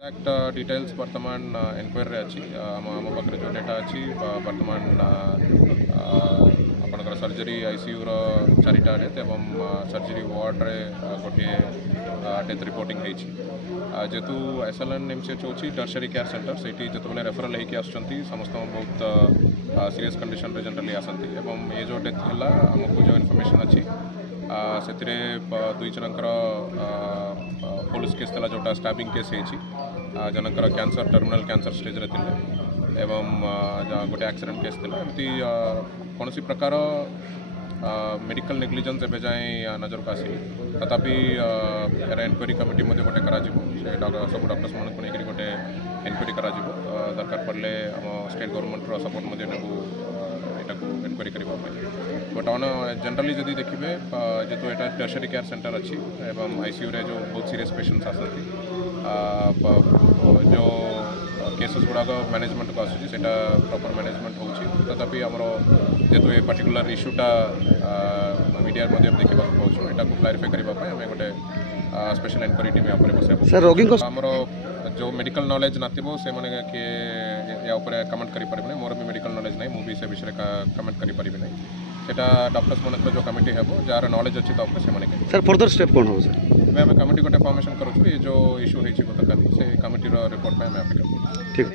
Act details बर्तमान enquiry अच्छी आम पाखे जो डेटा अच्छी बर्तमान आपंकर सर्जरी आईसीयू चारिटा डेथ एवं सर्जरी वार्ड रे गोटे डेथ रिपोर्टिंग जेहेतु एसएलएन एमसीएच हो टर्शरी केयर सेंटर से जो रेफरल होकर आसुँच समस्त बहुत सीरियस कंडीशन रे जनरली आसती एवं ये जो डेथ है आमको जो इनफॉरमेशन अच्छी से दुई जनकर पुलिस केस था जोटा स्टाबिंग केस है जनकर कैंसर टर्मिनल कैंसर स्टेज रे थिले एवं गोटे एक्सीडेंट केस थिला एमती कौन प्रकार मेडिकल नेग्लिजेंस एवं जाए नजर को आसी तथापि यार एनक्वायरी कमिटी गोटे कर सब डॉक्टर्स मन को लेकर गोटे एनक्वायरी कर दरकार पड़े आम स्टेट गवर्नमेंट सपोर्ट नेबू एनक्वायरी करने बट ऑन जनरली जदि देखिए जेहेतु यहाँ टर्शरी केयर सेंटर अच्छी एवं आईसीयू रे जो बहुत सीरियस पेशेंट्स आसती जो केसेस गुड़ाक मैनेजमेंट को आसूँ से प्रॉपर मैनेजमेंट हो तथापि आमर जेहेतु ये पर्टिकुलर इश्यूटा मीडिया देखा पाऊँ यहाँ को क्लारिफाई करने आम गोटे स्पेशल एनक्वायरी टीम यहाँ बस आमर जो मेडिकल नॉलेज नाथिबो से माने कि या ऊपर कमेंट करि परिबे मोर भी मेडिकल नॉलेज नहीं मु भी से विषय का कमेंट करि परिबे नहीं सेटा डॉक्टर्स मन जो कमिटी हेबो जार नॉलेज अछि डॉक्टर से माने सर फर्दर स्टेप कोन हो सर मैं कमिटी को फॉर्मेशन करू ये जो इशू होई छि गतकाली से कमिटी रो रिपोर्ट में मैं एप्लीकेशन ठीक।